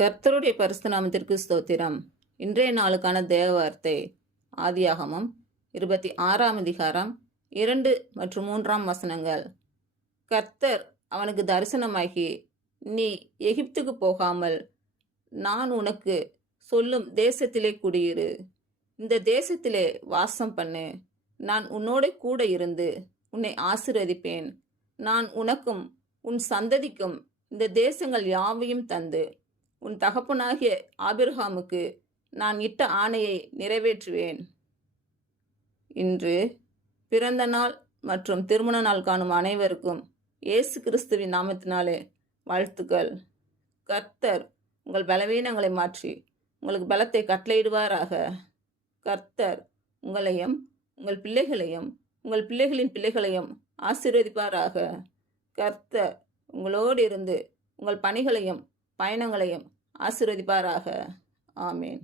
கர்த்தருடைய பரிசுத்த நாமத்திற்கு ஸ்தோத்திரம். இன்றைய நாளுக்கான தேவ வார்த்தை ஆதியாகமம் 26ஆம் அதிகாரம் 2 மற்றும் 3ஆம் வசனங்கள். கர்த்தர் அவனுக்கு தரிசனமாகி, நீ எகிப்துக்கு போகாமல் நான் உனக்கு சொல்லும் தேசத்திலே குடியிரு, இந்த தேசத்திலே வாசம் பண்ணு, நான் உன்னோட கூட இருந்து உன்னை ஆசீர்வதிப்பேன், நான் உனக்கும் உன் சந்ததிக்கும் இந்த தேசங்கள் யாவையும் தந்து உன் தகப்பனாகிய ஆபிரகாமுக்கு நான் இட்ட ஆணையை நிறைவேற்றுவேன். இன்று பிறந்த நாள் மற்றும் திருமண நாள் காணும் அனைவருக்கும் இயேசு கிறிஸ்துவின் நாமத்தினாலே வாழ்த்துக்கள். கர்த்தர் உங்கள் பலவீனங்களை மாற்றி உங்களுக்கு பலத்தை கட்டளையிடுவாராக. கர்த்தர் உங்களையும் உங்கள் பிள்ளைகளையும் உங்கள் பிள்ளைகளின் பிள்ளைகளையும் ஆசீர்வதிப்பாராக. கர்த்தர் உங்களோடு இருந்து உங்கள் பணிகளையும் பயணங்களையும் ஆசீர்வதிப்பாராக. ஆமேன்.